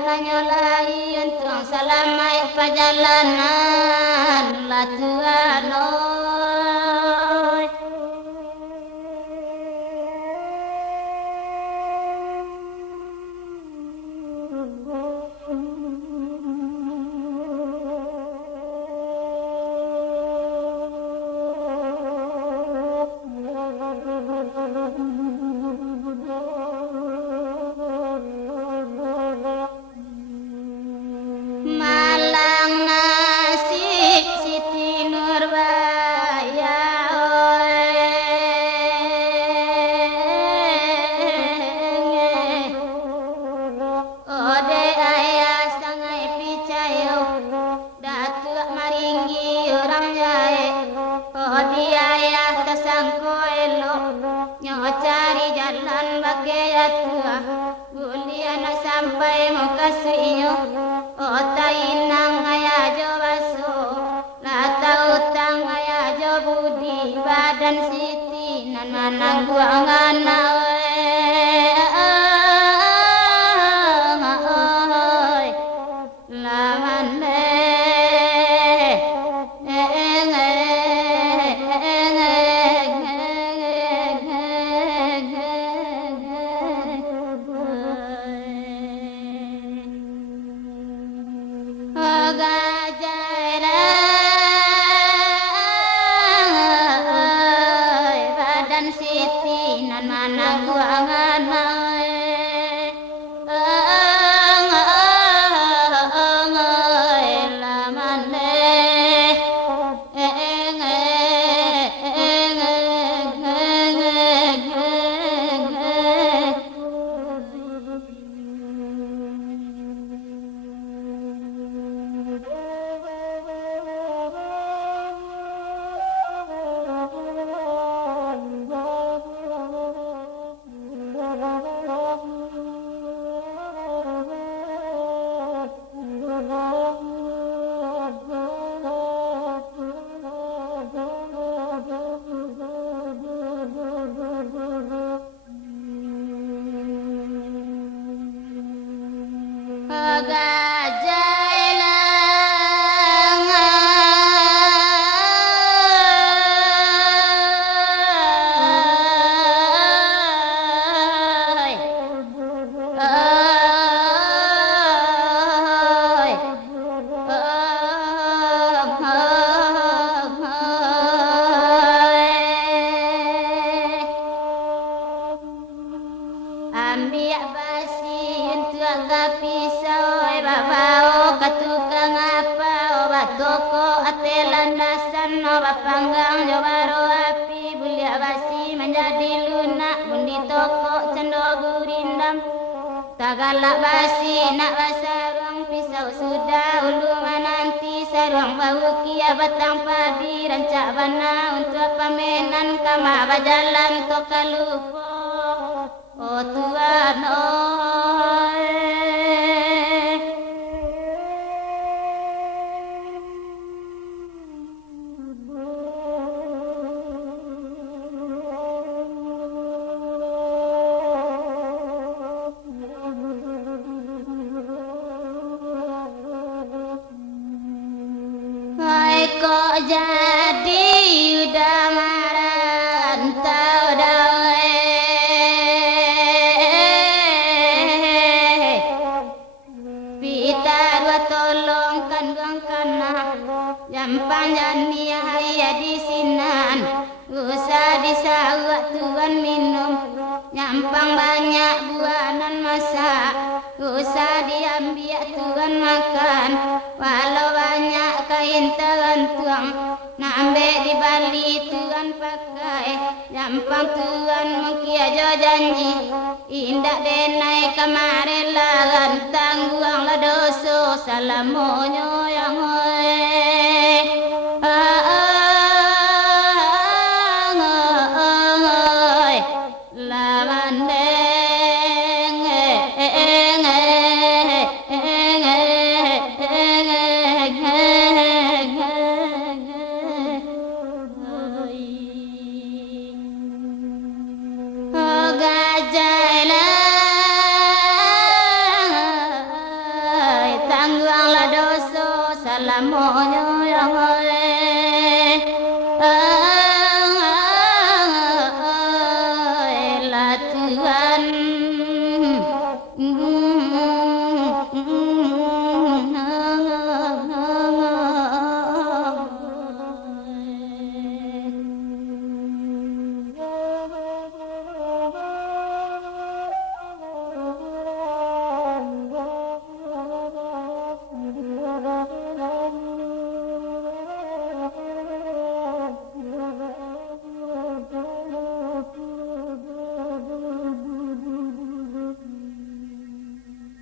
nanyolai untung salamai perjalanan latuan oi. Malang nasib Siti Nurbaya ode ayah sangai picayo datuk maringgi orang jae odi ayah kesangko elok nyo cari jalan bagai atua buliana sampai muka suiyo ota inang ayah jo baso lata utang ayah jo budi badan Siti nan manang guangan badan Siti nan manang guangan ambiak basi untuk agak pisau babao katukang apa obat toko atelan dasan obat panggang jawaro api bulia basi menjadi lunak bundi toko cendo gurindam tagalak basi nak basarang pisau sudah ulungan nanti sarang bau kia batang padi rancak bana untuk pamenan kama bajalan toka lupo oh Tuhan oi. Hai kok jadi udah merantau dawe Pita dua tolongkan buangkan jampang jani haya di sinan usah disawak tuan minum nyampang banyak buanan masak usah diambil tuan makan walau banyak kain telantuang nambe di bali tuan pakai nyampang tuan mungkin aja janji indak denai kemarin lagan tangguang la doso salamonyo yang nam mô như